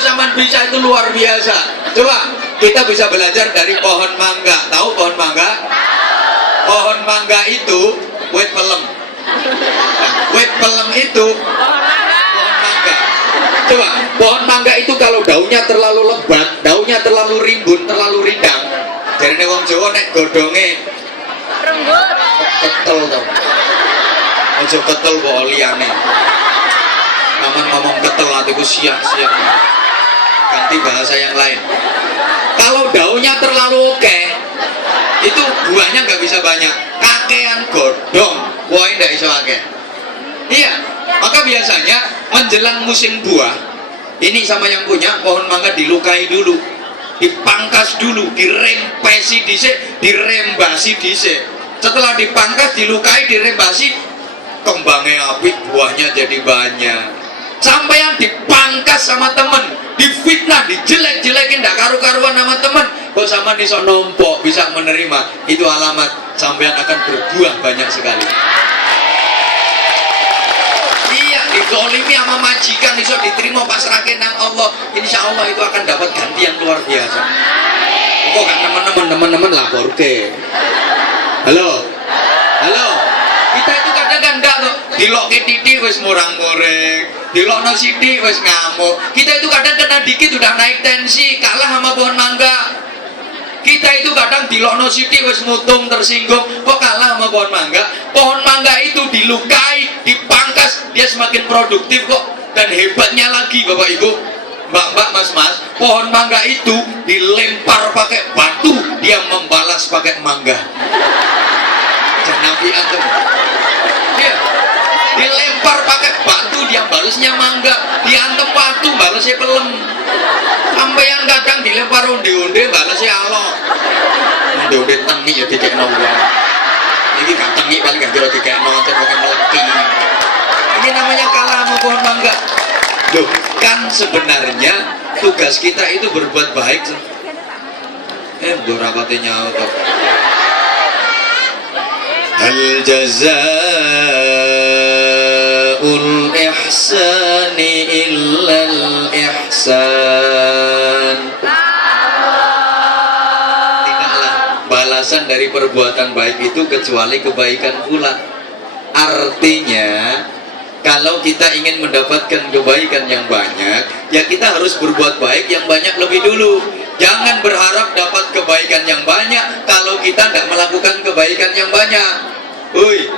zaman bisa itu luar biasa. Coba kita bisa belajar dari pohon mangga. Tahu pohon mangga? Pohon mangga itu wit pelem. Nah, wit pelem itu pohon mangga. Coba pohon mangga itu kalau daunnya terlalu lebat, daunnya terlalu rimbun, terlalu rindang, jarine wong Jawa nek godhonge Renggut. ketel to. Aja ketel kok liyane. Aman ngomong ketel atiku siap-siap. Ganti bahasa yang lain. Kalau daunnya terlalu oke, itu buahnya nggak bisa banyak. Kakean godhong, buahnya nggak bisa akeh. Iya, maka biasanya menjelang musim buah, ini sama yang punya pohon mangga dilukai dulu, dipangkas dulu, dirempesi dhisik, dirembasi dhisik. Setelah dipangkas, dilukai, dirembasi, kembangnya apik, buahnya jadi banyak. Sampai yang dipangkas sama temen, difitnah, dijelek-jelekin, ndak karu-karuan sama temen, kok sama iso nombok, bisa menerima, itu alamat sampean akan berbuah banyak sekali. Iya, dizolimi sama majikan, iso diterima pasrahke nang Allah, insya Allah itu akan dapat ganti yang luar biasa. Kok kan teman-teman lapor ke? Halo, halo. Kita itu kadang kan enggak tuh, dilokke titik wis murang-muring, dilokno sithik wis ngamuk. Kita itu kadang kena dikit udah naik tensi, kalah sama pohon mangga. Kita itu kadang dilokno sithik wis mutung tersinggung, kok kalah sama pohon mangga. Pohon mangga itu dilukai, dipangkas, dia semakin produktif kok. Dan hebatnya lagi Bapak Ibu, Mbak-mbak, Mas-mas, pohon mangga itu dilempar pakai batu, dia membalas pakai mangga. Nabi antum. Iya. Dilempar pakai batu, dia balasnya mangga. Diantem batu, balasnya pelem. Sampeyan kadang dilempar onde-onde, balasnya Allah. Onde-onde tengi ya dikekno wong. Iki gak tengi paling gak kira dikekno ancen pakai meleki. Ini namanya kalah sama pohon mangga. Loh, kan sebenarnya tugas kita itu berbuat baik. Dorapate nyaut kok. Hal jazaa'ul ihsani illal ihsan. Tidaklah balasan dari perbuatan baik itu kecuali kebaikan pula. Artinya kalau kita ingin mendapatkan kebaikan yang banyak, ya kita harus berbuat baik yang banyak lebih dulu. Jangan berharap dapat kebaikan yang banyak kalau kita tidak melakukan kebaikan yang banyak. Hui.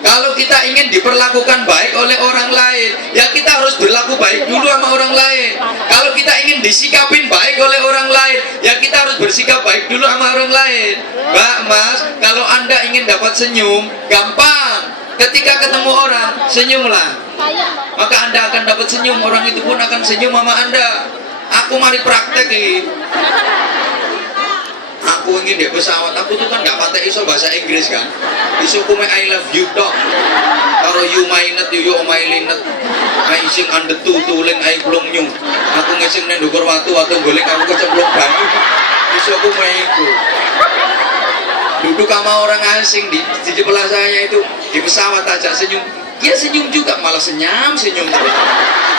Kalau kita ingin diperlakukan baik oleh orang lain, ya kita harus berlaku baik dulu sama orang lain. Kalau kita ingin disikapin baik oleh orang lain, ya kita harus bersikap baik dulu sama orang lain. Mbak, Mas, kalau Anda ingin dapat senyum, gampang. Ketika ketemu orang, senyumlah. Maka Anda akan dapat senyum, orang itu pun akan senyum sama Anda. Aku mari praktek ini. Aku ingin di pesawat, aku tuh kan gak patek iso bahasa Inggris kan. Iso kume I love you dok. Kalau you mainet, you my linet. I ising ande tutuling I belum nyu. Aku ngising neng dukur watu golek aku kecemplung banyu. Iso kume iku. Duduk sama orang asing di sebelah saya itu di pesawat aja senyum. Dia senyum juga, malah senyum terus.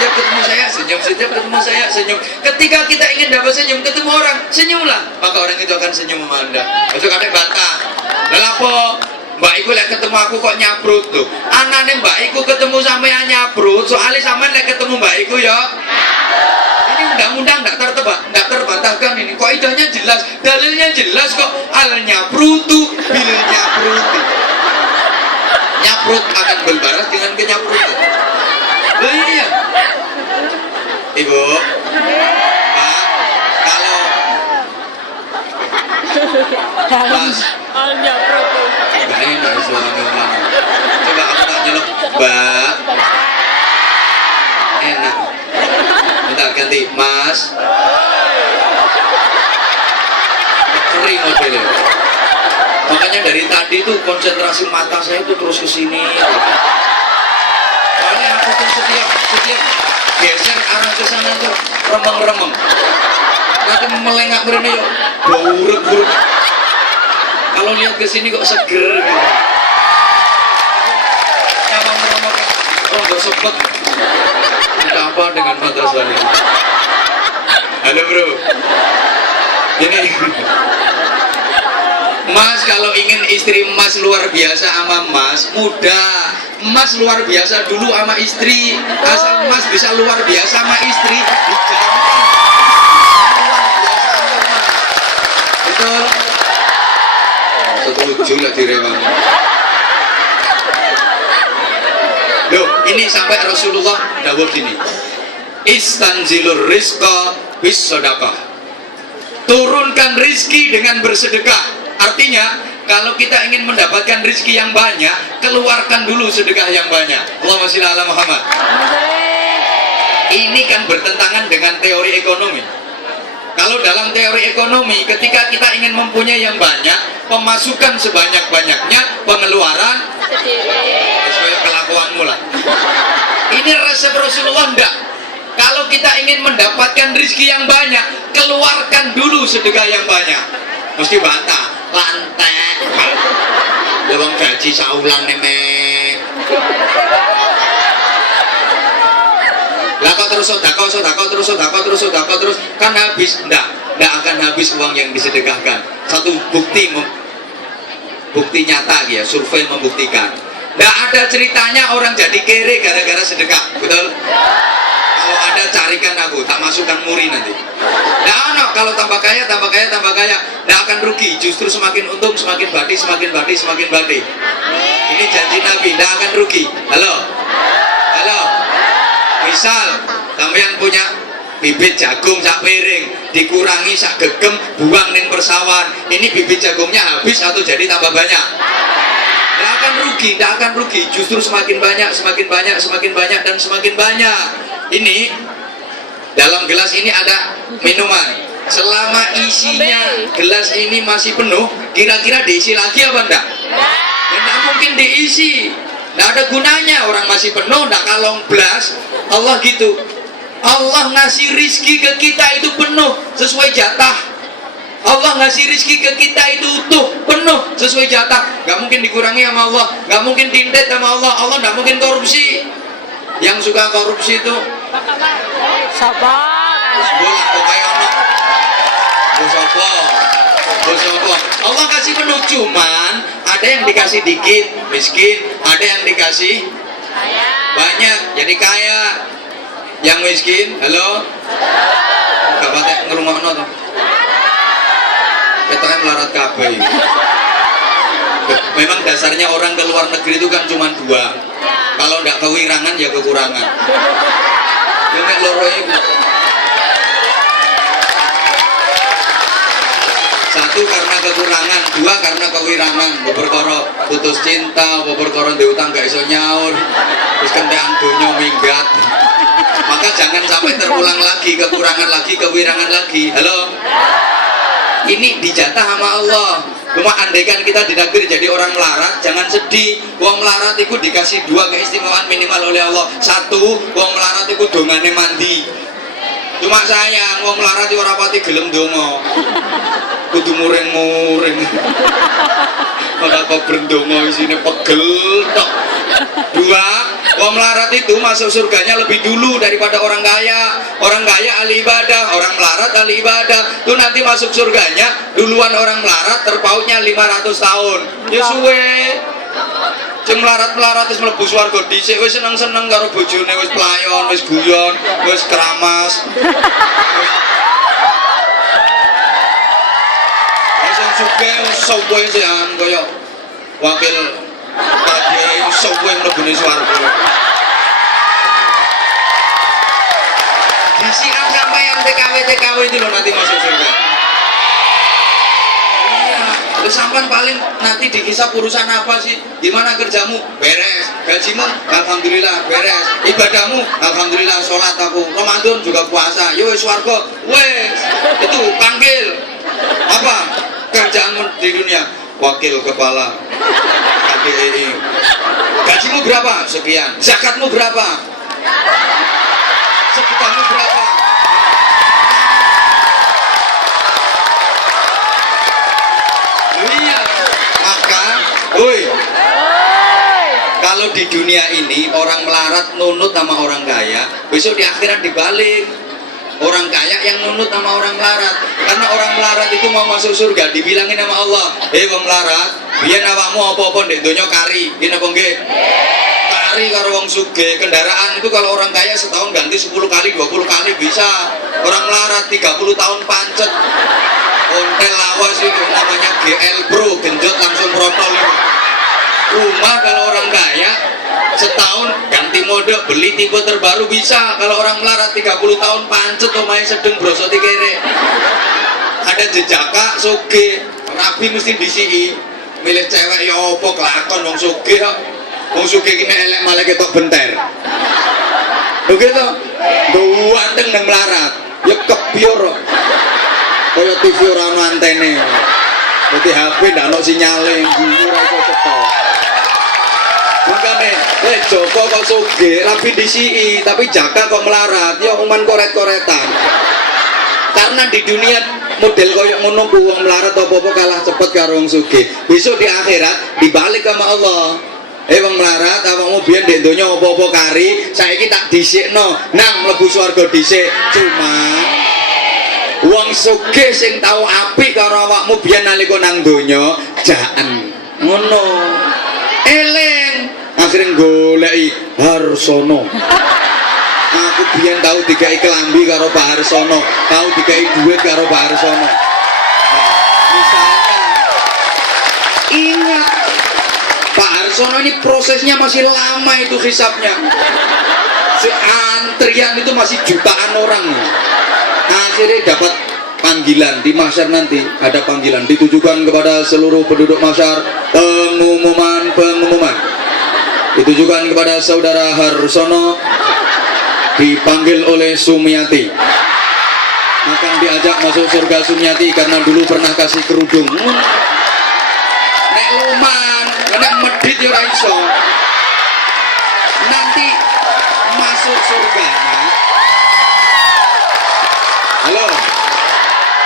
Setiap ketemu saya senyum, setiap ketemu saya senyum. Ketika kita ingin dapat senyum, ketemu orang, senyumlah, maka orang itu akan senyum sama Anda. Besok ada bantah. Lelapo, Mbak Iku lek ketemu aku kok nyabrut tuh. Anane Mbak Iku ketemu sampean nyabrut, soalnya sampean lek ketemu Mbak Iku ya. Ini undang-undang enggak terbantahkan ini. Kok idahnya jelas, dalilnya jelas kok. Al nyabrutu bil nyabruti. Nyaprut akan berbaras dengan kenyaprutan. Oh iya. Ibu, Pak, kalau Mas, gak enak suaranya ngomong. Coba aku tak nyelok, Mbak. Enak. Bentar ganti, Mas. Kering modelnya. Makanya dari tadi tuh konsentrasi mata saya tuh terus ke sini. Soalnya aku tuh setiap geser arah ke sana tuh remeng-remeng. Nanti melengak berani yuk, buruk. Kalau lihat ke sini kok seger gitu. Nyawang-nyawang rondo sepet. Tidak apa apa dengan mata suami? Halo bro, ini Mas kalau ingin istri Mas luar biasa sama Mas, mudah. Mas luar biasa dulu sama istri. Asal Mas bisa luar biasa sama istri, dijamin luar biasa sama Mas. Betul? Setuju lah direwang. Loh, ini sampai Rasulullah dawuh gini. Istanzilur rizqa bis sedekah. Turunkan rizki dengan bersedekah. Artinya, kalau kita ingin mendapatkan rizki yang banyak, keluarkan dulu sedekah yang banyak. Allahumma sholli ala Muhammad. Ini kan bertentangan dengan teori ekonomi. Kalau dalam teori ekonomi, ketika kita ingin mempunyai yang banyak, pemasukan sebanyak-banyaknya, pengeluaran sesuai kelakuanmu lah. Ini resep Rasulullah enggak. Kalau kita ingin mendapatkan rizki yang banyak, keluarkan dulu sedekah yang banyak. Mesti bantah, lantek. Lewang gaji saulan nih. Lah kok terus sodako terus kan habis. Enggak akan habis uang yang disedekahkan. Satu bukti nyata ya, survei membuktikan. Enggak ada ceritanya orang jadi kere gara-gara sedekah, betul? Kalau ada carikan aku, tak masukkan muri nanti. Nah, kalau tambah kaya, nggak akan rugi. Justru semakin untung, semakin badi. Ini janji Nabi, nggak akan rugi. Halo. Misal, sampean punya bibit jagung sak piring, dikurangi sak gegem, buang ning persawan. Ini bibit jagungnya habis atau jadi tambah banyak? Nggak akan rugi. Justru semakin banyak dan semakin banyak. Ini dalam gelas ini ada minuman. Selama isinya gelas ini masih penuh, kira-kira diisi lagi apa enggak? Tidak mungkin diisi. Tidak ada gunanya, orang masih penuh, tidak kalong blas. Allah gitu. Allah ngasih rizki ke kita itu penuh sesuai jatah. Allah ngasih rizki ke kita itu utuh, penuh sesuai jatah. Gak mungkin dikurangi sama Allah, gak mungkin tindet sama Allah. Allah gak mungkin korupsi. Yang suka korupsi itu sabar. Bola kok kayak anak. Bosopo. Allah kasih penuh, cuman ada yang dikasih dikit, miskin, ada yang dikasih banyak, jadi kaya. Yang miskin, halo? Gak patek ngerungokno toh. Ketoknya melarat kabeh. Memang dasarnya orang ke luar negeri itu kan cuma dua. Kalau nggak kewirangan ya kekurangan. Yang kayak loro itu. Satu karena kekurangan, dua karena kewirangan. Beberkoro putus cinta, beberkoro diutang gak iso nyaur, terus kentean donya minggat. Maka jangan sampai terulang lagi, kekurangan lagi, kewirangan lagi. Halo? Ini dijatah sama Allah. Cuma andaikan kita ditakdir jadi orang melarat, jangan sedih. Wong melarat itu dikasih dua keistimewaan minimal oleh Allah. Satu, wong melarat itu dongane mandi. Cuma sayang, wong melarat itu ora pati gelem donga. Kudu muring-muring. Ora kok berdonga isine pegel tok. Dua, wong melarat itu masuk surganya lebih dulu daripada orang kaya. Orang kaya ahli ibadah, orang melarat ahli ibadah. Tuh nanti masuk surganya duluan orang melarat, terpautnya 500 tahun. Ya suwe. Sing melarat-melarat wis mlebu swarga dhisik, wis seneng-seneng karo bojone, wis pelayon, wis guyon, wis keramas. Wis sugih suwe sean kaya wakil Kiai suwe mlebune swarga. Disiap sampai yang TKW itu loh nanti masuk surga. Terus sampan paling nanti dihisap urusan apa sih? Gimana kerjamu? Beres. Gajimu? Alhamdulillah beres. Ibadahmu? Alhamdulillah sholat aku. Ramadan juga puasa. Yo swarga. Wes. Itu panggil. Apa? Kerjaanmu di dunia? Wakil kepala KDRI. Gajimu berapa? Sekian. Zakatmu berapa? Sedekahmu berapa? Iya, maka, woi, kalau kalau di dunia ini orang melarat nunut sama orang kaya, besok di akhirat dibalik. Orang kaya yang nunut sama orang melarat. Karena orang melarat itu mau masuk surga, dibilangin sama Allah, wong melarat, biyen awakmu apa-apa ndek donya kari. Nggih napa nggih? Kari karo wong sugih. Kendaraan itu kalau orang kaya setahun ganti 10 kali, 20 kali bisa. Orang melarat 30 tahun pancet. Ontel lawas itu namanya GL Pro, genjot langsung protol itu. Rumah kalau orang kaya setahun ganti mode, beli tipe terbaru bisa. Kalau orang melarat 30 tahun pancet omahe sedeng brosoti kere. Ada jejaka soge, rabi mesti disii. Milih cewek ya opo kelakon wong soge kok. Wong soge ki nek elek malah ketok benter. Lho gitu. Duanteng nang melarat, ya kebior. Kaya TV ora ono antene. Dadi HP ndak ono sinyale, guyu ora iso cetok. Makane, Joko kok sugih, rapi disii, tapi Jaka kok melarat, ya uman koret-koretan. Karena di dunia model koyo ngono ku wong melarat apa-apa kalah cepet karo wong sugih. Besok di akhirat dibalik sama Allah. Wong melarat awakmu biyen ndek donya apa-apa kari, saiki tak dhisikno, nang mlebu swarga dhisik. Cuma wong sugih sing tau apik karo awakmu biyen nalika nang donya, jaen. Ngono. Eling akhirnya goleki Harsono. Aku biyen tahu dikai kelambi karo Pak Harsono, tahu dikai duit karo Pak Harsono. Nah, misalnya ingat Pak Harsono ini prosesnya masih lama itu hisapnya. Antrian itu masih jutaan orang. Akhirnya dapat panggilan di mahsyar, nanti ada panggilan ditujukan kepada seluruh penduduk mahsyar, pengumuman ditujukan kepada saudara Harsono, dipanggil oleh Sumiati, akan diajak masuk surga Sumiati karena dulu pernah kasih kerudung. Nek luman, nek medit ya ora iso. Nanti masuk surganya. Halo.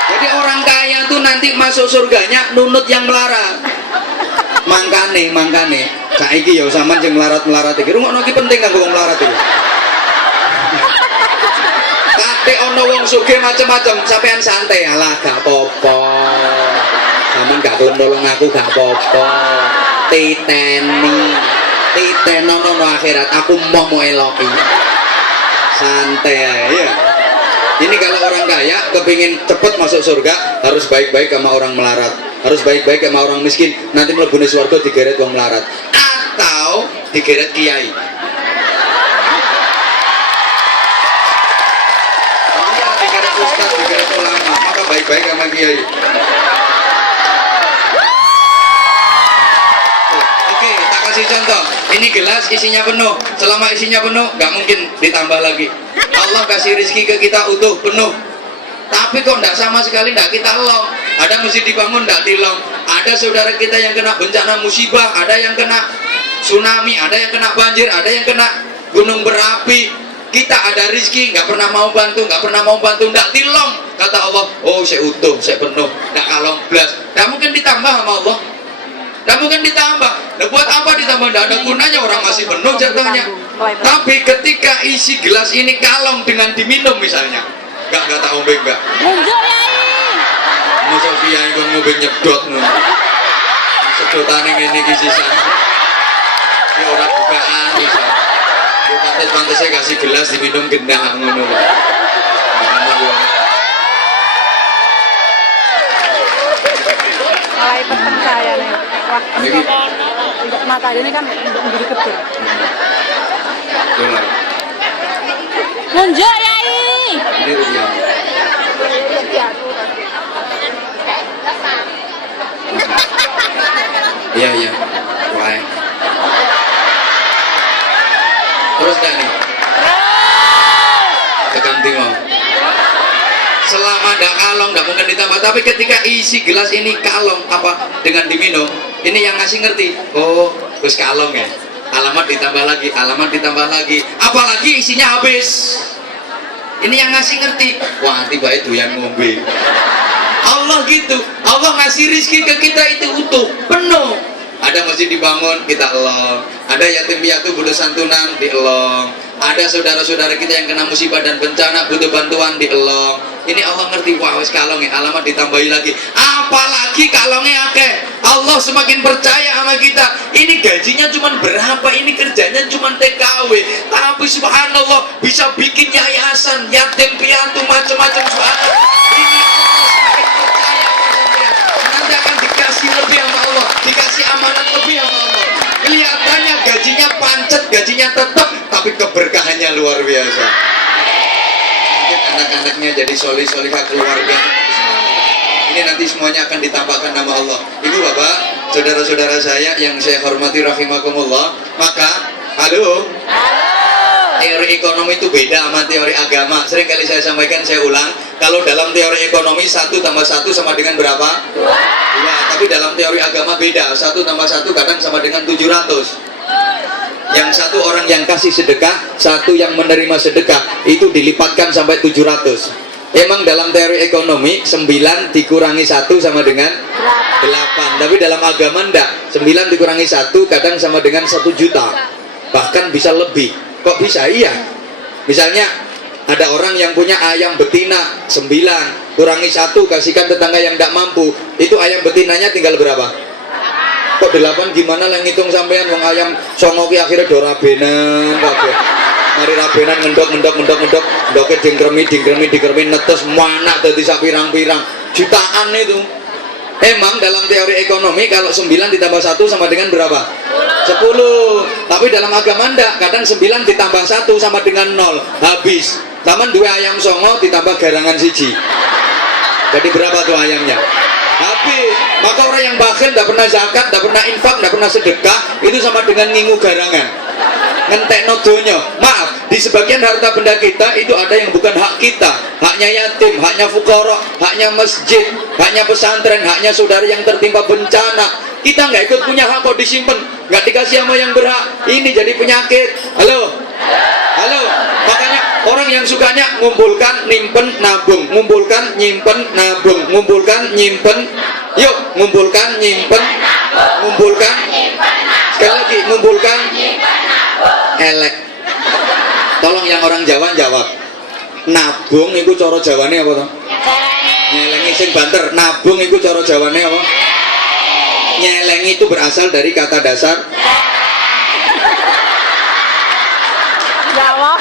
Jadi orang kaya tuh nanti masuk surganya nunut yang melarat. Mangkane saiki ya sampean sing melarat-melarat iki rungokno iki penting kanggo wong melarat iki. Kate ana wong sugih macam-macam, sampean santai, alah gak apa-apa. Sampeyan gak tolong aku gak apa-apa. Titenono akhirat aku mau eloki. Santai ya. Ini kalau orang kaya kepingin cepet masuk surga harus baik-baik sama orang melarat, harus baik-baik sama orang miskin. Nanti mlebune swarga digeret wong melarat atau digeret kiai. Iya, digeret ustaz, digeret ulama, maka baik-baik sama kiai. Oke, tak kasih contoh. Ini gelas isinya penuh. Selama isinya penuh, nggak mungkin ditambah lagi. Allah kasih rezeki ke kita utuh penuh. Tapi kok nggak sama sekali nggak kita long. Ada mesti dibangun nggak dilong. Ada saudara kita yang kena bencana musibah, ada yang kena tsunami, ada yang kena banjir, ada yang kena gunung berapi. Kita ada rezeki, nggak pernah mau bantu, nggak dilong. Kata Allah, oh saya utuh, saya penuh, nggak kalong belas. Nggak mungkin ditambah sama Allah. Nggak mungkin ditambah. Nah, buat apa ditambah? Nggak ada gunanya, orang masih penuh jatahnya. Tapi ketika isi gelas ini kalong dengan diminum misalnya, nggak tak ombe nggak. Masa kiai kon ngombe nyedot ngono. Sedotane ngene iki sisan. Ya ora bukaan bisa. Ya pantes-pantese kasih gelas diminum gendah ngono lho. Mulai peteng saya nih. Wah, mata ini kan menjadi kecil. Nunjuk Yai. Iya. Wah. Terus dah nih. Tekan mau. Selama nggak kalong nggak mungkin ditambah. Tapi ketika isi gelas ini kalong apa dengan diminum, ini yang ngasih ngerti. Oh, terus kalong ya. Alamat ditambah lagi, apalagi isinya habis. Ini yang ngasih ngerti. Wah, tiba itu yang ngombe. Allah gitu. Allah ngasih rizki ke kita itu utuh, penuh. Ada masjid dibangun, kita elong. Ada yatim piatu butuh santunan, dielong. Ada saudara-saudara kita yang kena musibah dan bencana butuh bantuan, dielong. Ini Allah ngerti, wah wis kalonge, alamat ditambahi lagi. Apalagi kalonge akeh. Allah semakin percaya sama kita. Ini gajinya cuma berapa, ini kerjanya cuma TKW. Tapi subhanallah bisa bikin yayasan, yatim piatu macam-macam, subhanallah. Ini Allah semakin percaya sama sampean. Nanti akan dikasih lebih sama Allah, dikasih amanat lebih sama Allah. Kelihatannya gajinya pancet, gajinya tetap, tapi keberkahannya luar biasa. Mungkin anak-anaknya jadi solih-solihah keluarga. Ini nanti semuanya akan ditambahkan nama Allah. Ibu bapak, saudara-saudara saya yang saya hormati rahimakumullah. Maka, halo. Teori ekonomi itu beda sama teori agama. Sering kali saya sampaikan, saya ulang. Kalau dalam teori ekonomi 1 tambah 1 sama dengan berapa? 2. Tapi dalam teori agama beda. 1 tambah 1 kadang sama dengan 700. Yang satu orang yang kasih sedekah, satu yang menerima sedekah, itu dilipatkan sampai 700. Emang dalam teori ekonomi 9 dikurangi 1 sama dengan 8. Tapi dalam agama enggak. 9 dikurangi 1 kadang sama dengan 1 juta. Bahkan bisa lebih. Kok bisa? Iya. Misalnya ada orang yang punya ayam betina 9, kurangi 1 kasihkan tetangga yang tidak mampu, itu ayam betinanya tinggal berapa? Kok 8 gimana lah ngitung sampean, wong ayam songo ki akhirnya do rabenan kabeh. Mari rabenan ngendok ndoke dingkremi netes manak dadi sak pirang-pirang jutaan itu. Emang dalam teori ekonomi kalau 9 ditambah 1 sama dengan berapa? 10. Tapi dalam agama ndak, kadang 9 ditambah 1 sama dengan 0, habis. Taman 2 ayam songo ditambah garangan siji. Jadi berapa tuh ayamnya? Habis. Maka orang yang bakhil, tidak pernah zakat, tidak pernah infak, tidak pernah sedekah, itu sama dengan ngingu garangan, ngentekno donya. Maaf, di sebagian harta benda kita itu ada yang bukan hak kita. Haknya yatim, haknya fukara, haknya masjid, haknya pesantren, haknya saudara yang tertimpa bencana. Kita nggak ikut punya hak kok disimpan, nggak dikasih sama yang berhak. Ini jadi penyakit. Halo? Halo? Makanya orang yang sukanya ngumpulkan, nyimpen, nabung, ngumpulkan, nyimpen, nabung, ngumpulkan, nyimpen. Yuk, ngumpulkan, nyimpen, ngumpulkan. Sekali lagi, ngumpulkan, elek. Tolong yang orang Jawa jawab. Nabung itu cara Jawane apa toh? Nyelengi sing banter. Nabung itu cara Jawane apa? Nyelengi itu berasal dari kata dasar Jawa.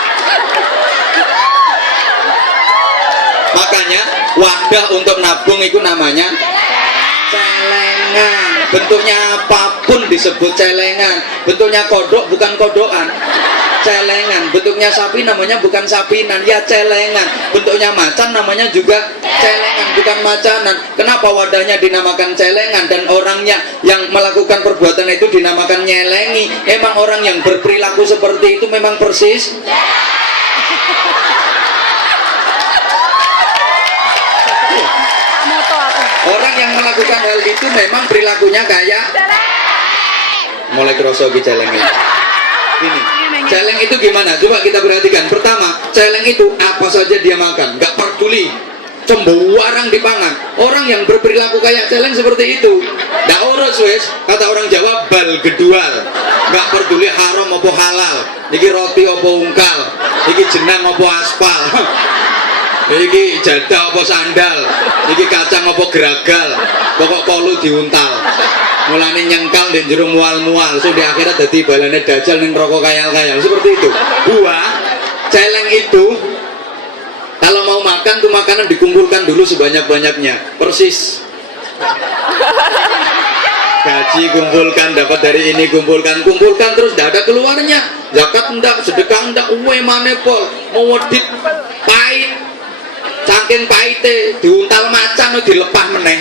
makanya wadah untuk nabung itu namanya celengan. Bentuknya apapun disebut celengan. Bentuknya kodok bukan kodokan, celengan. Bentuknya sapi namanya bukan sapinan, ya celengan. Bentuknya macan namanya juga celengan, bukan macanan. Kenapa wadahnya dinamakan celengan dan orangnya yang melakukan perbuatan itu dinamakan nyelengi? Emang orang yang berperilaku seperti itu memang persis Moto aku. orang yang melakukan hal itu memang perilakunya kayak mulai kerosok di celeng ini. Ini celeng itu gimana? Coba kita perhatikan. Pertama, celeng itu apa saja dia makan, nggak peduli, cembuarang dipangan. Orang yang berperilaku kayak celeng seperti itu, nggak urus wes. Kata orang Jawa, bal gedual, nggak peduli haram apa halal. Iki roti apa ungkal, iki jenang apa aspal. Iki jadah apa sandal, iki kacang apa geragal, pokok kolu diuntal. Mulane nyengkal dan jero mual-mual, so di akhirat dadi balane dajal ning rokok kayal-kayal. Seperti itu. Celeng itu kalau mau makan tuh makanan dikumpulkan dulu sebanyak-banyaknya. Persis. Gaji kumpulkan, dapat dari ini kumpulkan terus tidak ada keluarnya. Zakat enggak, sedekah enggak, uwe manepol, mau wedit pahit. Saking pahite diuntal macan dilepah meneh.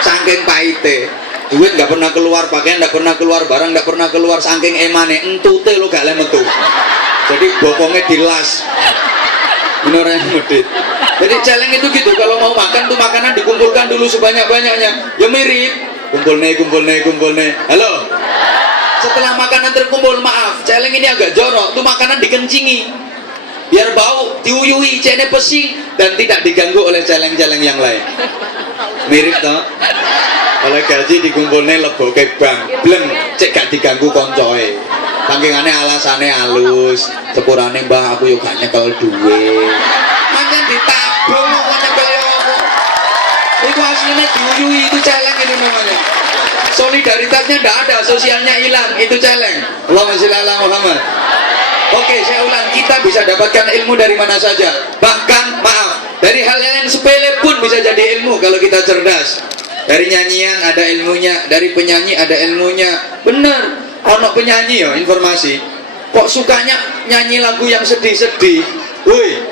Saking pahite. Duit nggak pernah keluar, pakaian nggak pernah keluar, barang nggak pernah keluar, saking emane entute lo gak lem metu. Jadi bokongnya dilas. Ini orang yang medit. Jadi celeng itu gitu, kalau mau makan tuh makanan dikumpulkan dulu sebanyak-banyaknya. Ya mirip, kumpul nih. Halo. Setelah makanan terkumpul, maaf, celeng ini agak jorok, tuh makanan dikencingi. Biar bau, diuyui, cene pesing dan tidak diganggu oleh celeng-celeng yang lain. Mirip toh? oleh gaji dikumpulne leboke bang bleng cek gak diganggu koncoe saking alasane halus sepurane mbah aku yo gak nyekel duwe manten ditabung kok nyekel yo apa itu aslinya diuyui itu celeng itu namanya solidaritasnya ndak ada sosialnya hilang itu celeng Allahumma sholli ala Muhammad. Oke, saya ulang, kita bisa dapatkan ilmu dari mana saja. Bahkan, maaf, dari hal yang sepele pun bisa jadi ilmu kalau kita cerdas. Dari nyanyian ada ilmunya, dari penyanyi ada ilmunya. Bener, ono penyanyi ya, informasi. Kok sukanya nyanyi lagu yang sedih-sedih? Woi,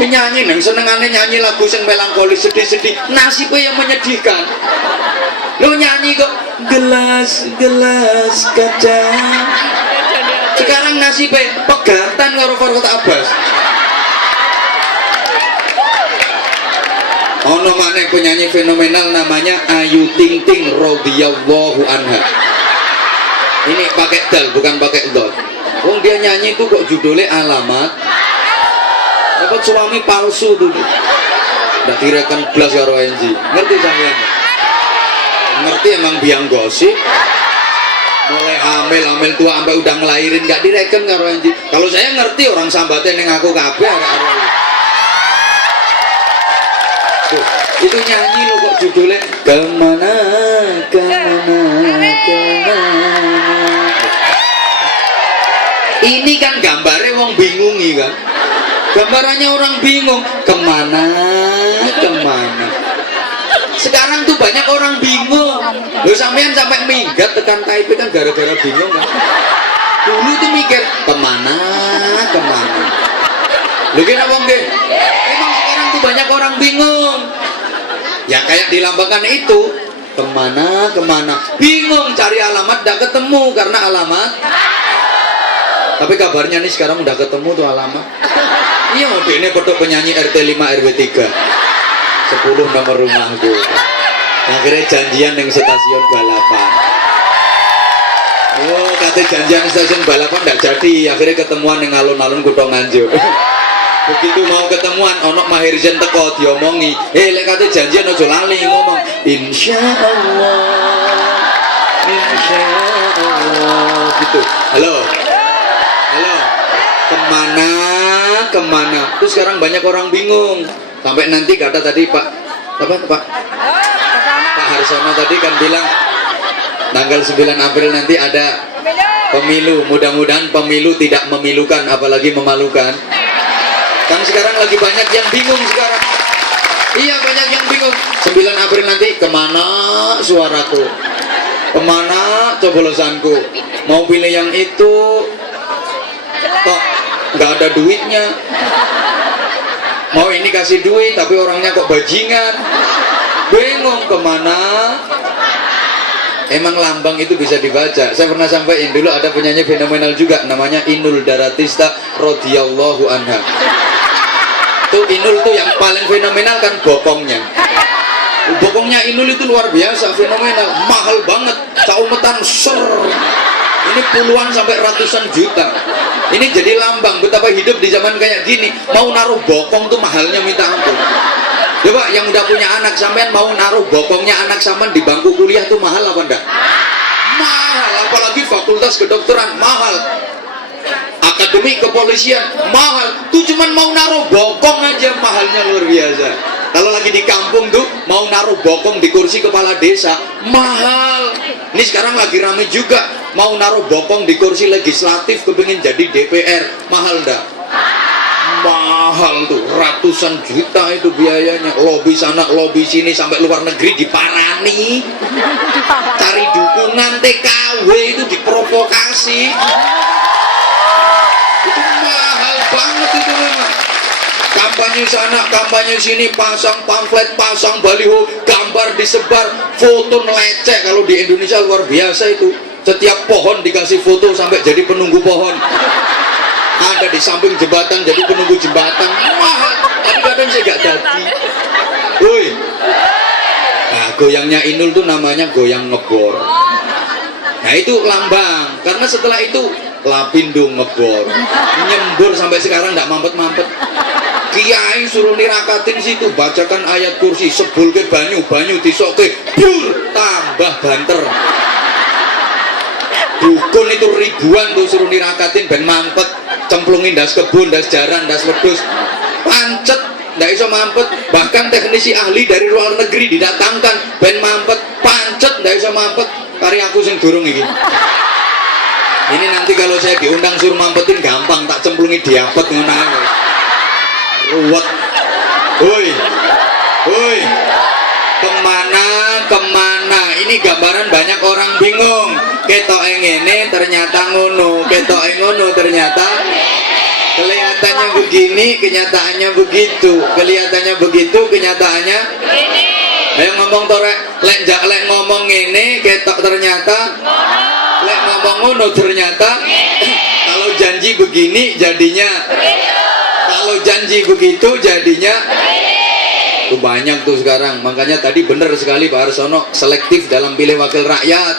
penyanyi yang senengannya nyanyi lagu yang melankolis, sedih-sedih. Nasibnya yang menyedihkan. Lo nyanyi kok gelas kaca. Sekarang nasibnya pegatan karo Farhad Abbas. Ono maneh penyanyi fenomenal namanya Ayu Ting Ting radhiyallahu anha. Ini pakai dal bukan pakai dot. Wong dia nyanyi itu kok judulnya Alamat. Dapat suami palsu tuh. Ndak direkan blas karo Enji. Ngerti sampean? Ngerti emang biang gosip. Mulai hamil tua sampai udah ngelahirin gak direken karo Enji. Kalau saya ngerti orang sambatnya neng aku kabeh karo itu nyanyi lo kok judulnya kemana. Ini kan gambarnya wong bingungi kan, gambarannya orang bingung kemana. Sekarang tuh banyak orang bingung. Lo sampean sampai minggat tekan Taipei kan gara-gara bingung kan. Dulu tuh mikir kemana. Lo kira apa enggak? Emang sekarang tuh banyak orang bingung. Ya kayak dilambangkan itu kemana. Bingung cari alamat tidak ketemu karena alamat. Tapi kabarnya nih sekarang udah ketemu tuh alamat. Iya mau ini foto penyanyi RT 5 RW 3 10 nomor rumahku. Akhirnya janjian dengan stasiun balapan. Oh, katanya janjian stasiun balapan enggak jadi. Akhirnya ketemuan dengan alun-alun Kutha Nganjuk. Begitu mau ketemuan, onok Maher Zain teko diomongi. Lek katanya janjian aja lali ngomong. Insyaallah. Gitu. Halo. Kemana? Terus sekarang banyak orang bingung. Sampai nanti kata tadi Pak Harsono tadi kan bilang tanggal 9 April nanti ada pemilu. Mudah-mudahan pemilu tidak memilukan apalagi memalukan. Kan sekarang lagi banyak yang bingung sekarang. Iya banyak yang bingung. 9 April nanti kemana suaraku? Kemana coblosanku? Mau pilih yang itu kok nggak ada duitnya. Mau ini kasih duit tapi orangnya kok bajingan. Bingung kemana. Emang lambang itu bisa dibaca. Saya pernah sampaikan dulu ada penyanyi fenomenal juga namanya Inul Daratista radhiyallahu anha. Tuh Inul tuh yang paling fenomenal kan bokongnya. Bokongnya Inul itu luar biasa fenomenal, mahal banget. Caumetan ser. Ini puluhan sampai ratusan juta. Ini jadi lambang betapa hidup di zaman kayak gini. Mau naruh bokong tuh mahalnya minta ampun. Coba yang udah punya anak sampean mau naruh bokongnya anak sampean di bangku kuliah tuh mahal apa enggak? Mahal, apalagi fakultas kedokteran mahal. Akademi kepolisian mahal. Tuh cuman mau naruh bokong aja mahalnya luar biasa. Kalau lagi di kampung tuh mau naruh bokong di kursi kepala desa mahal. Ini sekarang lagi rame juga mau naruh bokong di kursi legislatif kepingin jadi DPR mahal enggak? Mahal tuh ratusan juta itu biayanya. Lobby sana lobby sini sampai luar negeri diparani. Cari dukungan TKW itu diprovokasi. Itu mahal banget itu memang. Kampanye sana, kampanye sini, pasang pamflet, pasang baliho, gambar disebar, foto nelecek. Kalau di Indonesia luar biasa itu. Setiap pohon dikasih foto sampai jadi penunggu pohon. Ada di samping jembatan jadi penunggu jembatan. Mahal, tapi kadang saya gak jadi. Woi. Nah, goyangnya Inul tuh namanya goyang ngebor. Nah, itu lambang. Karena setelah itu Lapindo ngebor. Nyembur sampai sekarang gak mampet-mampet. Kiai kiai suruh nirakatin situ, bacakan ayat kursi, sebul ke banyu, banyu disoke, pur, tambah banter. Dukun itu ribuan tuh suruh nirakatin ben mampet, cemplungin das kebun, das jaran, das wedus, pancet, ndak iso mampet. Bahkan teknisi ahli dari luar negeri didatangkan ben mampet, pancet, ndak iso mampet. Kari aku sing durung iki. Ini nanti kalau saya diundang suruh mampetin gampang, tak cemplungi diapet ngono ae. Ruwet. Woi. Woi. Kemana? Ini gambaran banyak orang bingung. Ketoke ngene ternyata ngono, ketoke ngono ternyata kelihatannya begini, kenyataannya begitu. Kelihatannya begitu, kenyataannya begini. Ayo ngomong to rek, lek ngomong ngene ketok ternyata lek ngomong ngono ternyata kalau janji begini jadinya kalau janji begitu jadinya tuh banyak tuh sekarang. Makanya tadi benar sekali Pak Arsono, selektif dalam pilih wakil rakyat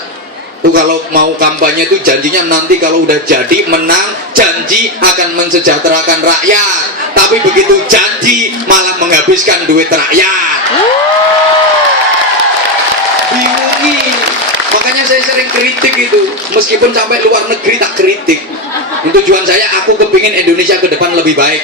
tuh. Kalau mau kampanye tuh janjinya nanti kalau udah jadi menang janji akan mensejahterakan rakyat, tapi begitu janji malah menghabiskan duit rakyat. Bingungi. Makanya saya sering kritik itu, meskipun sampai luar negeri tak kritik. Tujuan saya, aku kepingin Indonesia ke depan lebih baik.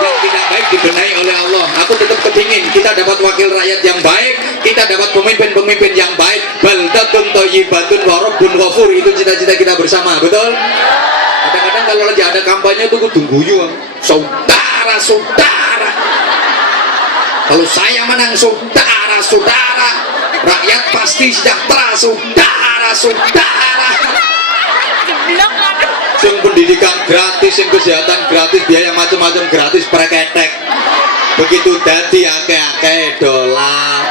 Yang tidak baik dibenahi oleh Allah. Aku tetap kepingin kita dapat wakil rakyat yang baik, kita dapat pemimpin-pemimpin yang baik. Baldatun thayyibatun wa rabbun ghafur, itu cita-cita kita bersama, betul? Kadang-kadang kalau lagi ada kampanye tuh kudu guyu, saudara-saudara. Kalau saya menang, saudara-saudara, rakyat pasti sejahtera, saudara-saudara. Sing pendidikan gratis, sing kesehatan gratis, biaya macam-macam gratis, preketek. Begitu dadi akeh-akeh dolar.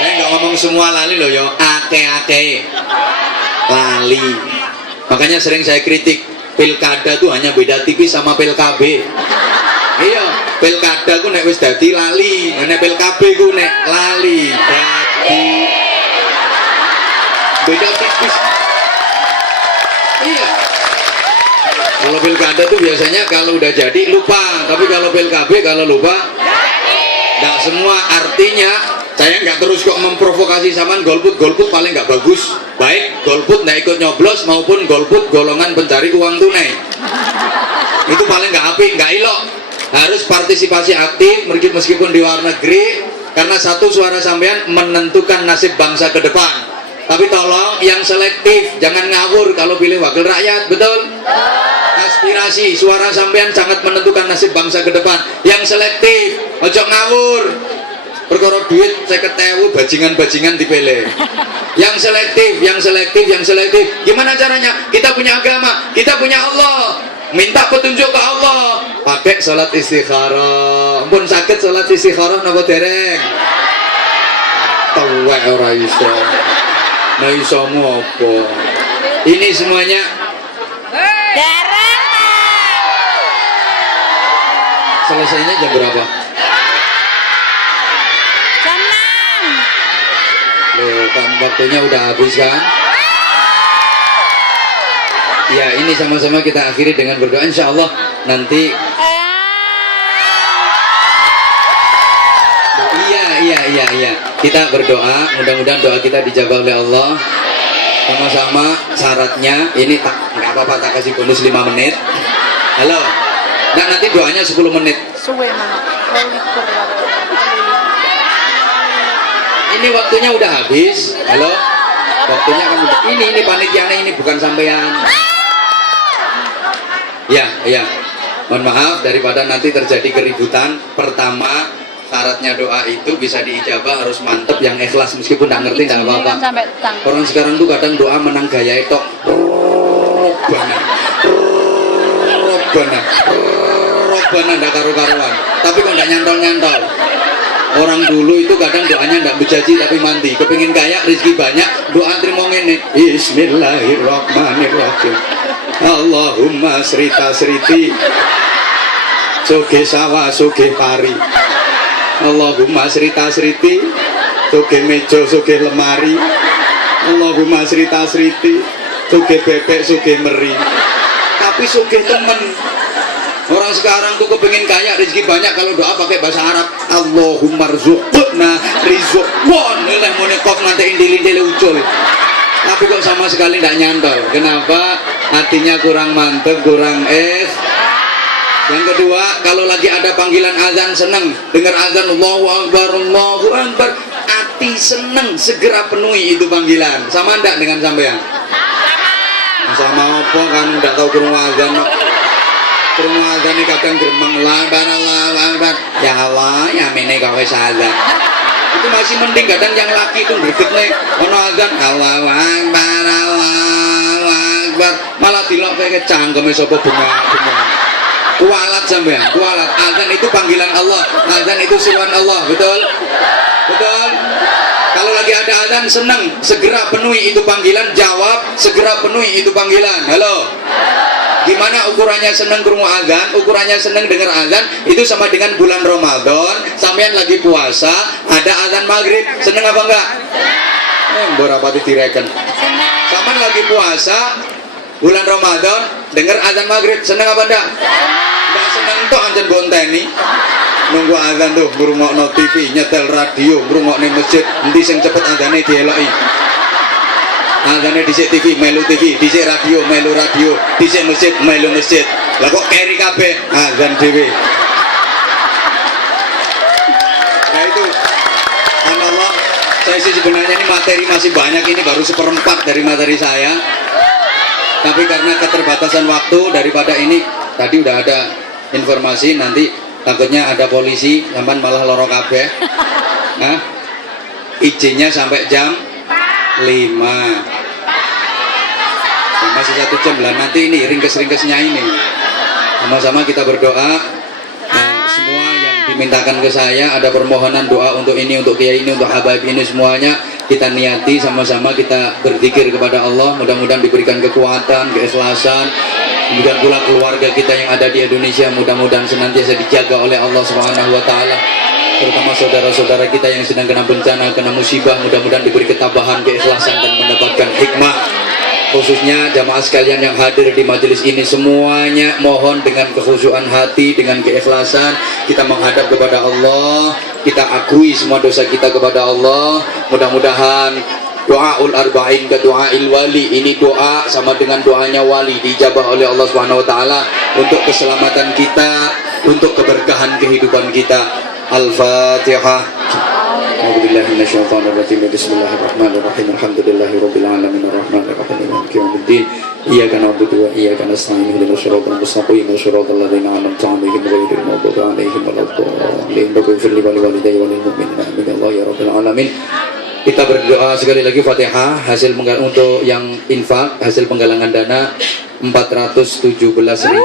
Saya nggak ngomong semua lali loh yo, akeh-akeh lali. Makanya sering saya kritik, pilkada tuh hanya beda tipis sama PLKB. Iya, pilkada ku nek wis dadi lali, nek PLKB ku nek lali dadi beda tipis. Iya. Kalau pilkada tuh biasanya kalau udah jadi lupa, tapi kalau PLKB kalau lupa nggak semua. Artinya saya nggak terus kok memprovokasi saman golput paling nggak bagus. Baik golput nggak ikut nyoblos maupun golput golongan pencari uang tunai, itu paling nggak apik, nggak ilok. Harus partisipasi aktif meskipun di luar negeri, karena satu suara sampean menentukan nasib bangsa ke depan. Tapi tolong yang selektif, jangan ngawur kalau pilih wakil rakyat, betul? Aspirasi, suara sampean sangat menentukan nasib bangsa ke depan. Yang selektif, ojo ngawur. Perkara duit 50.000 bajingan-bajingan dipilih. Yang selektif. Gimana caranya? Kita punya agama, kita punya Allah. Minta petunjuk ke Allah. Pakai salat istikharah. Ampun sakit salat istikharah napa dereng? Tuwek ora iso. Nah isomu apa? Ini semuanya selesainya jam berapa? Jam 6. Loh, kan waktunya udah habis kan? Ya, ini sama-sama kita akhiri dengan berdoa. Insya Allah nanti. Iya. Kita berdoa, mudah-mudahan doa kita dijabah oleh Allah. Sama-sama syaratnya ini nggak apa-apa, tak kasih bonus 5 menit. Halo. Nah, nanti doanya 10 menit. Suwe mana? Ini waktunya udah habis. Halo. Waktunya kan udah. Ini panitianya ini bukan sampean. Ya. Mohon maaf daripada nanti terjadi keributan. Pertama, syaratnya doa itu bisa diijabah harus mantep, yang ikhlas, meskipun nggak ngerti nggak apa-apa. Orang sekarang tuh kadang doa menang gaya itu robana ndak karu-karuan, tapi kok nggak nyantol. Orang dulu itu kadang doanya ndak bejaji tapi mandi, kepingin kaya rezeki banyak, doa terima ngene, Bismillahirrahmanirrahim, Allahumma srita sriti soge sawah soge pari, Allahumma srita sriti soge meja soge lemari, Allahumma srita sriti soge bebek soge meri. Tapi soge temen, orang Orang sekarang tuh kepengin kaya, rezeki banyak, kalau doa pakai bahasa Arab. Allahumma rzuqna rizqan. Lha mune kok nganti indil-indil ucul. Tapi kok sama sekali tidak nyantol. Kenapa? Hatinya kurang mantep, kurang Yang kedua, kalau lagi ada panggilan azan seneng, dengar azan Allahu Akbar, Allahu Akbar, hati seneng, segera penuhi itu panggilan. Sama enggak dengan sampean? Sama apa kan enggak tahu kurung azan. Kurung azan ini kadang gremeng lah, ya Allah, ya mene gawe azan. Itu masih mending, kadang yang laki itu greget nih, ono azan Allahu Akbar, Allahu Akbar, malah dilok kayak cangkeme sapa bunga. Kualat sampean, kualat. Azan itu panggilan Allah, azan itu seruan Allah, betul? Betul? Kalau lagi ada azan senang, segera penuhi itu panggilan, jawab, segera penuhi itu panggilan. Halo? Gimana ukurannya senang krungu azan? Ukurannya senang dengar azan itu sama dengan bulan Ramadan, sampean lagi puasa, ada azan maghrib, senang apa enggak? Berapa direken? Sampean lagi puasa, bulan Ramadan, dengar azan maghrib, senang apa enggak? Enggak senang tuh anjen bonteni. Nunggu azan tuh, ngrungokno TV, nyetel radio, ngrungokne masjid, endi sing cepet azane dieloki. Azane dhisik TV, melu TV, dhisik radio, melu radio, dhisik masjid, melu masjid. Lah kok keri kabeh azan dhewe. Nah itu, Allah, saya sih sebenarnya ini materi masih banyak, ini baru 1/4 dari materi saya. Tapi karena keterbatasan waktu, daripada ini tadi udah ada informasi, nanti takutnya ada polisi sampai malah loro kabeh. Nah, izinnya sampai jam 5. Masih 1 jam lah, nanti ini ringkes-ringkesnya ini. Sama-sama kita berdoa. Semua yang dimintakan ke saya, ada permohonan doa untuk ini, untuk kiai ini, untuk habaib ini, semuanya kita niati, sama-sama kita berzikir kepada Allah. Mudah-mudahan diberikan kekuatan, keikhlasan. Kemudian pula keluarga kita yang ada di Indonesia, mudah-mudahan senantiasa dijaga oleh Allah Subhanahu wa taala. Terutama saudara-saudara kita yang sedang kena bencana, kena musibah, mudah-mudahan diberi ketabahan, keikhlasan, dan mendapatkan hikmah. Khususnya jamaah sekalian yang hadir di majelis ini, semuanya mohon dengan kekhusyuan hati, dengan keikhlasan kita menghadap kepada Allah, kita akui semua dosa kita kepada Allah. Mudah-mudahan doaul arba'in ke doail wali, ini doa sama dengan doanya wali, dijabah oleh Allah Subhanahu wa taala untuk keselamatan kita, untuk keberkahan kehidupan kita. Al-Fatihah. A'udzubillahi minasyaitonir rajim. Bismillahirrahmanirrahim. Alhamdulillahirabbil alamin arrahmanir rahim maliki yaumiddin. Iyyaka na'budu wa iyyaka nasta'in. Ihdinas siratal mustaqim. Shiratal ladzina an'amta 'alaihim ghairil maghdubi 'alaihim waladdallin. Ighfir li wa liwalidayya wa lil mu'minina amin ya Allah ya rabbal alamin. Kita berdoa sekali lagi Fatihah. Hasil untuk yang infak, hasil penggalangan dana 417.025.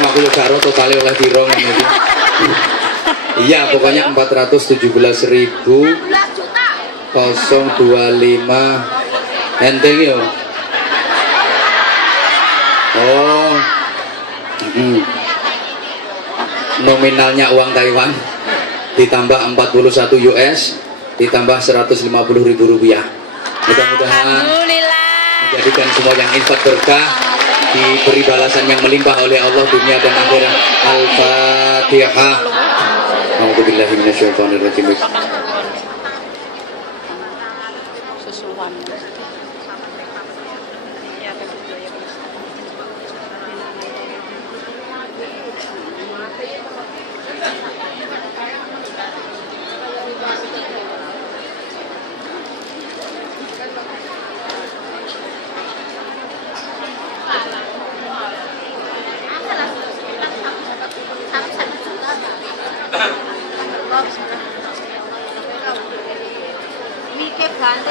Aku karo totalnya oleh dirong ini. Iya, pokoknya 417.025 enteng yo. Oh. Nominalnya uang Taiwan ditambah 41 US ditambah 150.000 rupiah. Mudah-mudahan menjadikan semua yang infak berkah, diberi balasan yang melimpah oleh Allah dunia dan akhirat. Al-Fatihah. A'udzubillahi minasyaitonir rajim.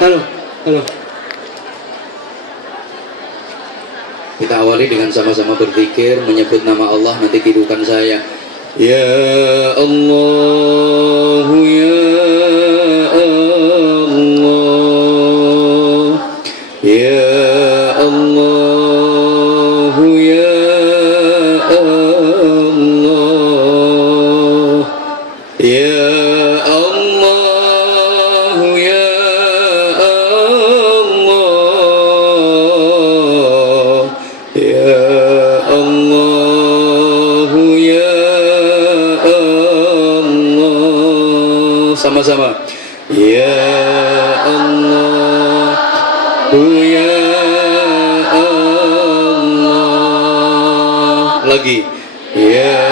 Halo. Kita awali dengan sama-sama berzikir, menyebut nama Allah, nanti tidukan saya. Ya Allah, ya Allah, ya Allah, ya Allah, ya Allah, sama-sama. Ya Allah, ya Allah. Lagi. Ya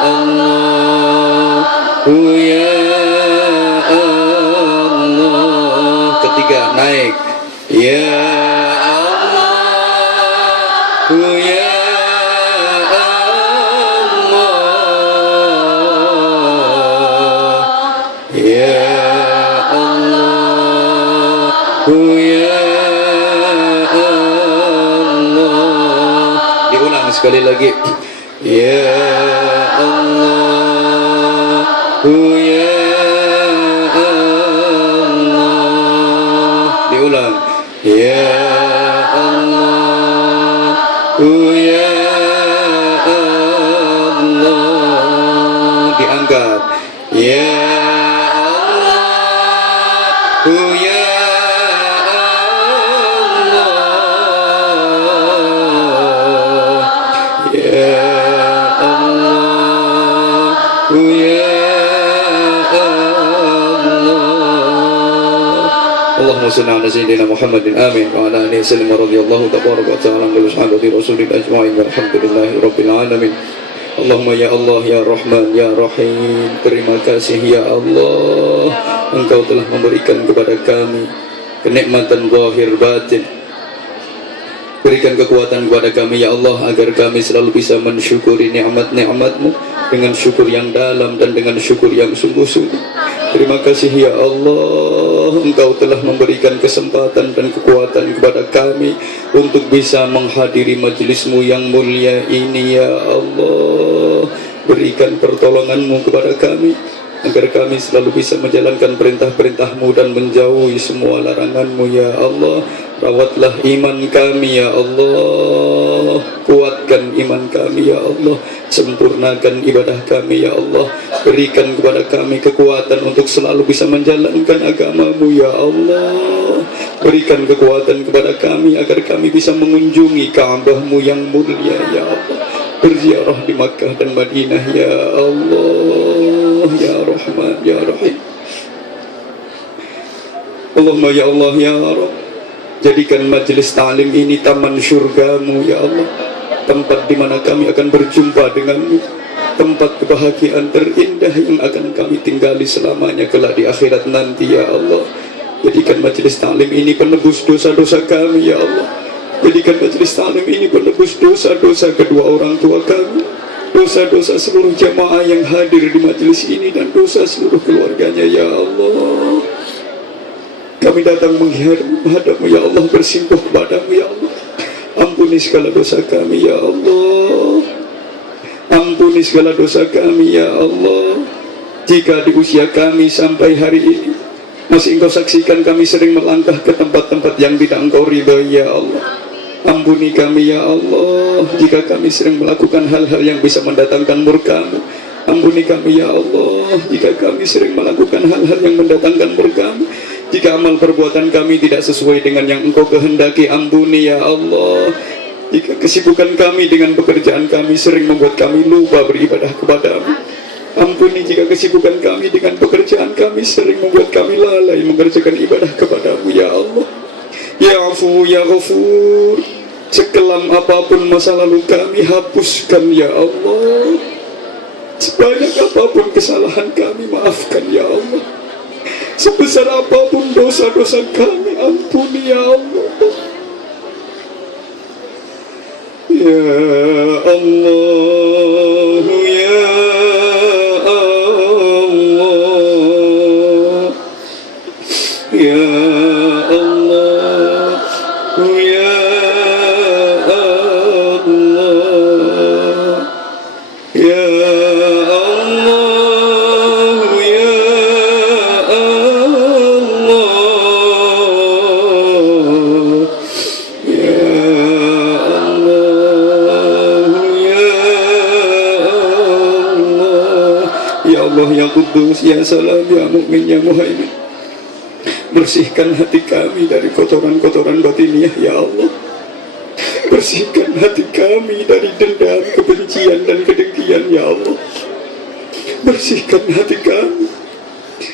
Allah, ya Allah. Ketiga, naik. Ya Allah, ya Allah. Ya Allah, ya Allah. Diulang sekali lagi. Ya Allah, ya Allah. Diulang. Ya Allah, ya Allah. Diangkat. Ya Allah, ya Allah. Ya Allahumma salli ala sayyidina Muhammadin amin wa ala alihi sallam radhiyallahu tabaraka wa ta'ala an sahabati rasulil ajma'in walhamdulillahi rabbil alamin. Allahumma ya Allah ya Rahman ya Rahim, terima kasih ya Allah, Engkau telah memberikan kepada kami kenikmatan zahir batin. Berikan kekuatan kepada kami ya Allah, agar kami selalu bisa mensyukuri nikmat-nikmat-Mu dengan syukur yang dalam dan dengan syukur yang sungguh-sungguh. Terima kasih ya Allah, Engkau telah memberikan kesempatan dan kekuatan kepada kami untuk bisa menghadiri majlis-Mu yang mulia ini ya Allah. Berikan pertolongan-Mu kepada kami, agar kami selalu bisa menjalankan perintah-perintah-Mu dan menjauhi semua larangan-Mu ya Allah. Rawatlah iman kami ya Allah, kuatkan iman kami ya Allah, sempurnakan ibadah kami ya Allah. Berikan kepada kami kekuatan untuk selalu bisa menjalankan agama-Mu ya Allah. Berikan kekuatan kepada kami agar kami bisa mengunjungi Ka'bah-Mu yang mulia ya Allah, berziarah di Makkah dan Madinah ya Allah, ya Rahman ya Rahim. Allahumma ya Allah ya Rabb, jadikan majlis ta'lim ini taman syurga-Mu ya Allah, tempat di mana kami akan berjumpa dengan-Mu, tempat kebahagiaan terindah yang akan kami tinggali selamanya kelak di akhirat nanti ya Allah. Jadikan majlis ta'lim ini penebus dosa-dosa kami ya Allah. Jadikan majlis ta'lim ini penebus dosa-dosa kedua orang tua kami, dosa-dosa seluruh jamaah yang hadir di majlis ini, dan dosa seluruh keluarganya ya Allah. Kami datang menghadap-Mu ya Allah, bersimpuh kepadamu ya Allah. Ampuni segala dosa kami ya Allah, ampuni segala dosa kami ya Allah. Jika di usia kami sampai hari ini masih Engkau saksikan kami sering melangkah ke tempat-tempat yang tidak Engkau ridhai ya Allah, ampuni kami ya Allah. Jika kami sering melakukan hal-hal yang bisa mendatangkan murka-Mu, ampuni kami ya Allah. Jika kami sering melakukan hal-hal yang mendatangkan murka-Mu, jika amal perbuatan kami tidak sesuai dengan yang Engkau kehendaki, ampuni ya Allah. Jika kesibukan kami dengan pekerjaan kami sering membuat kami lupa beribadah kepadamu, ampuni jika kesibukan kami dengan pekerjaan kami sering membuat kami lalai mengerjakan ibadah kepadamu ya Allah. Ya Afu ya Ghafur, sekelam apapun masa lalu kami, hapuskan ya Allah. Sebanyak apapun kesalahan kami, maafkan ya Allah. Sebesar apapun dosa-dosa kami, ampuni ya Allah. Ya Allah, ya Allah, ya Allah, ya Allah, ya Ya Kudus, ya Salam, ya Mukmin, ya Muhaimin, bersihkan hati kami dari kotoran-kotoran batiniah ya Allah. Bersihkan hati kami dari dendam, kebencian dan kedengkian ya Allah. Bersihkan hati kami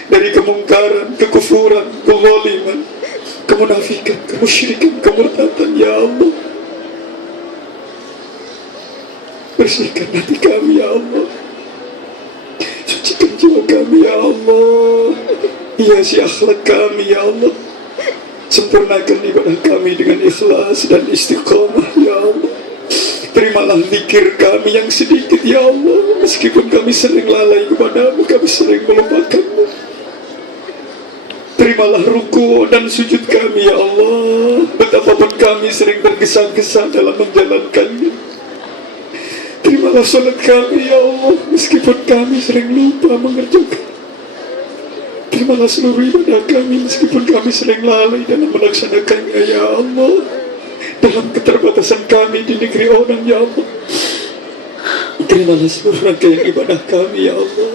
dari kemungkaran, kekufuran, kezaliman, kemunafikan, kemusyrikan, kemurtatan, ya Allah. Bersihkan hati kami, ya Allah. Sucikan jiwa kami, ya Allah. Hiasi akhlak kami, ya Allah. Sempurnakan ibadah kami dengan ikhlas dan istiqamah, ya Allah. Terimalah zikir kami yang sedikit, ya Allah. Meskipun kami sering lalai kepadamu, kami sering melupakanmu. Terimalah ruku dan sujud kami, ya Allah. Betapapun kami sering tergesa-gesa dalam menjalankannya. Terimalah salat kami, ya Allah. Meskipun kami sering lupa mengerjakan. Terimalah seluruh ibadah kami meskipun kami sering lalai dalam melaksanakannya, ya Allah. Dalam keterbatasan kami di negeri orang, ya Allah. Terimalah seluruh rangkaian ibadah kami, ya Allah.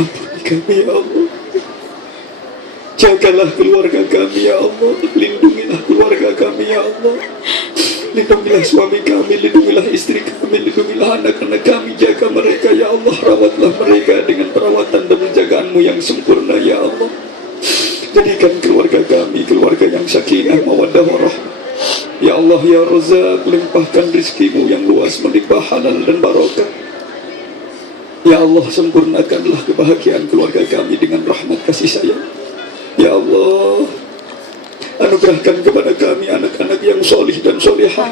Ampuni kami, ya Allah. Jagalah keluarga kami, ya Allah. Lindungilah keluarga kami, ya Allah. Lindungilah suami kami, lindungilah istri kami, lindungilah anak-anak kami. Jaga mereka, ya Allah. Rawatlah mereka dengan perawatan dan penjagaanmu yang sempurna, ya Allah. Jadikan keluarga kami keluarga yang sakinah, mawaddah, warahmah. Ya Allah, ya Razzaq, limpahkan rizkimu yang luas, melimpah halal dan barokah. Ya Allah, sempurnakanlah kebahagiaan keluarga kami dengan rahmat kasih sayang. Ya Allah, anugerahkan kepada kami anak-anak yang solih dan solihah.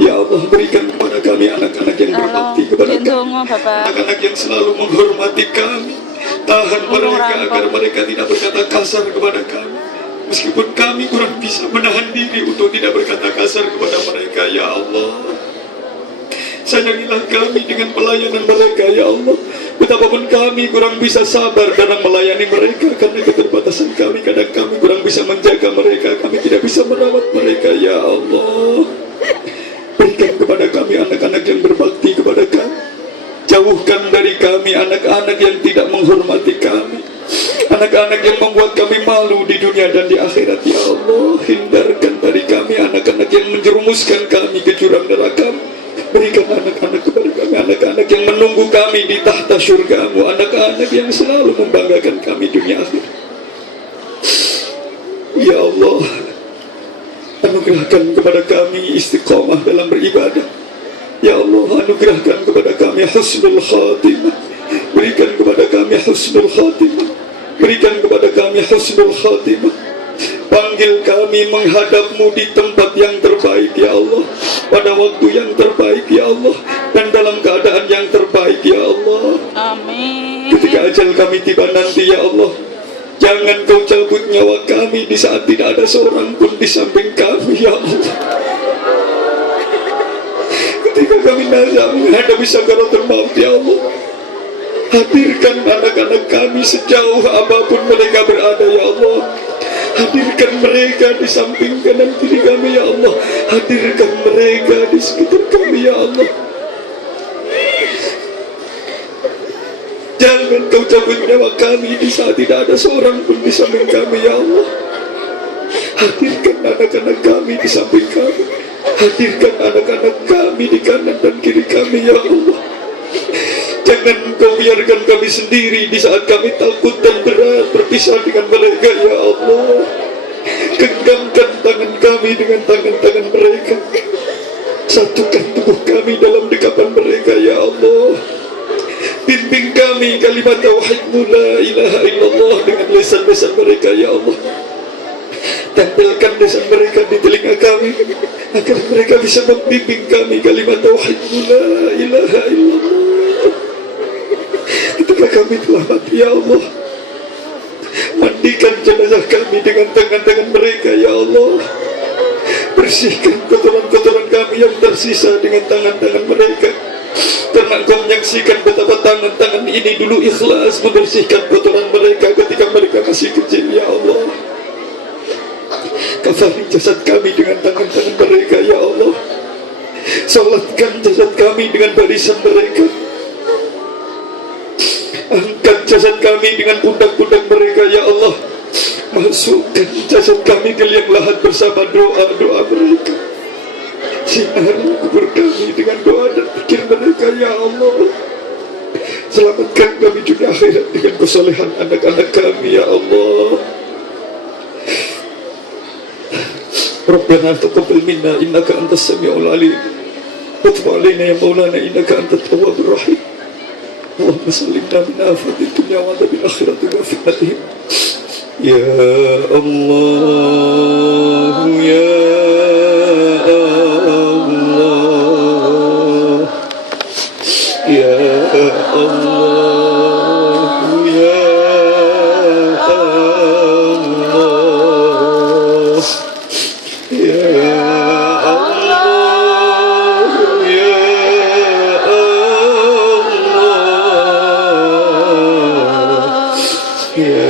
Ya Allah, berikan kepada kami anak-anak yang berbakti kepada kami, anak-anak yang selalu menghormati kami. Tahan mereka agar mereka tidak berkata kasar kepada kami. Meskipun kami kurang bisa menahan diri untuk tidak berkata kasar kepada mereka, ya Allah. Sayangilah kami dengan pelayanan mereka, ya Allah. Betapapun kami kurang bisa sabar dalam melayani mereka karena keterbatasan kami. Kadang kami kurang bisa menjaga mereka, kami tidak bisa merawat mereka, ya Allah. Berikan kepada kami anak-anak yang berbakti kepada kami. Jauhkan dari kami anak-anak yang tidak menghormati kami, anak-anak yang membuat kami malu di dunia dan di akhirat, ya Allah. Hindarkan dari kami anak-anak yang menjerumuskan kami ke jurang neraka. Berikan anak-anak kepada kami, anak-anak yang menunggu kami di tahta syurga-Mu, anak-anak yang selalu membanggakan kami dunia akhirat. Ya Allah, anugerahkan kepada kami istiqamah dalam beribadah. Ya Allah, anugerahkan kepada kami husnul khatimah. Berikan kepada kami husnul khatimah. Berikan kepada kami husnul khatimah. Panggil kami menghadap-Mu di tempat yang terbaik, ya Allah. Pada waktu yang terbaik, ya Allah. Dan dalam keadaan yang terbaik, ya Allah. Amin. Ketika ajal kami tiba nanti, ya Allah, jangan Kau cabut nyawa kami di saat tidak ada seorang pun di samping kami, ya Allah. Ketika kami nazar menghadapi sakaratul maut, ya Allah, hadirkan anak-anak kami sejauh apapun mereka berada, ya Allah. Hadirkan mereka di samping kanan kiri kami, ya Allah. Hadirkan mereka di sekitar kami, ya Allah. Jangan Kau cabut nyawa kami di saat tidak ada seorang pun di samping kami, ya Allah. Hadirkan anak-anak kami di samping kami. Hadirkan anak-anak kami di kanan dan kiri kami, ya Allah. Jangan Kau biarkan kami sendiri di saat kami takut dan berat berpisah dengan mereka, ya Allah. Genggamkan tangan kami dengan tangan-tangan mereka. Satukan tubuh kami dalam dekapan mereka, ya Allah. Bimbing kami kalimat tauhid-Mu la ilaha illallah dengan lisan-lisan mereka, ya Allah. Tempelkan lisan mereka di telinga kami agar mereka bisa membimbing kami kalimat tauhid-Mu la ilaha illallah. Ketika kami telah mati, ya Allah, mandikan jenazah kami dengan tangan-tangan mereka, ya Allah. Bersihkan kotoran-kotoran kami yang tersisa dengan tangan-tangan mereka. Karena Engkau menyaksikan betapa tangan-tangan ini dulu ikhlas membersihkan kotoran mereka ketika mereka masih kecil, ya Allah. Kafani jasad kami dengan tangan-tangan mereka, ya Allah. Salatkan jasad kami dengan barisan mereka. Angkat jasad kami dengan pundak-pundak mereka, ya Allah. Masukkan jasad kami ke liang lahat bersama doa-doa mereka. Sinari kubur kami dengan doa dan pikir mereka ya Allah. Selamatkan kami dunia akhirat dengan kesolehan anak-anak kami ya Allah. Rabbana taqabbal minna innaka antas samiul alim wa tub alaina ya maulana innaka antat tawwabur rahim. Allahumma sallimna min afatid dunya wa adzabil akhirati wa fitnatihim. Ya Allah ya Allah ya Allah ya Allah ya Allah ya Allah ya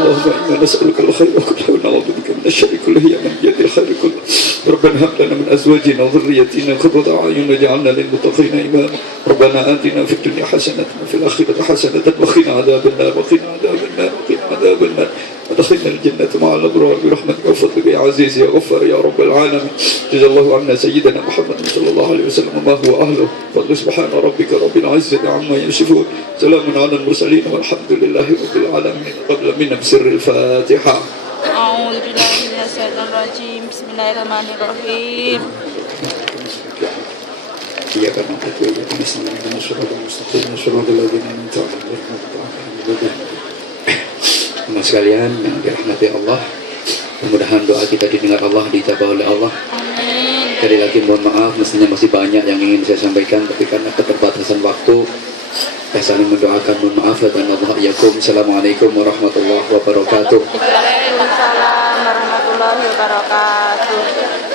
اللهم إنا نسألك الخير كله ونعوذ بك من الشر كله يا من بيده الخير كله. ربنا هب لنا من أزواجنا وذريتنا قرة أعين واجعلنا للمتقين إماما. ربنا آتنا في الدنيا حسنة وفي الآخرة حسنة وقنا عذاب النار وقنا عذاب النار وقنا عذاب النار ودخلنا الجنة مع الأبرار برحمتك وفضلك يا عزيز يا غفار يا رب العالمين. جزا الله عنا سيدنا محمد صلى الله عليه وسلم ما هو أهله. فضل سبحان ربك رب العزة عما يصفون. سلام على المرسلين والحمد لله رب العالمين. قبل منا بسر الفاتحة. أعوذ بالله من الشيطان الرجيم. بسم الله الرحمن الرحيم. إياك نعبد وإياك نستعين اهدنا الصراط المستقيم صراط الذين أنعمت عليهم غير المغضوب عليهم. Teman sekalian yang dirahmati Allah, mudah-mudahan doa kita didengar Allah, dijabah oleh Allah. Sekali lagi mohon maaf, mestinya masih banyak yang ingin saya sampaikan, tapi karena keterbatasan waktu, saya saling mendoakan mohon maaf dan Allah yakum. Assalamualaikum warahmatullahi wabarakatuh. Waalaikumsalam warahmatullahi wabarakatuh.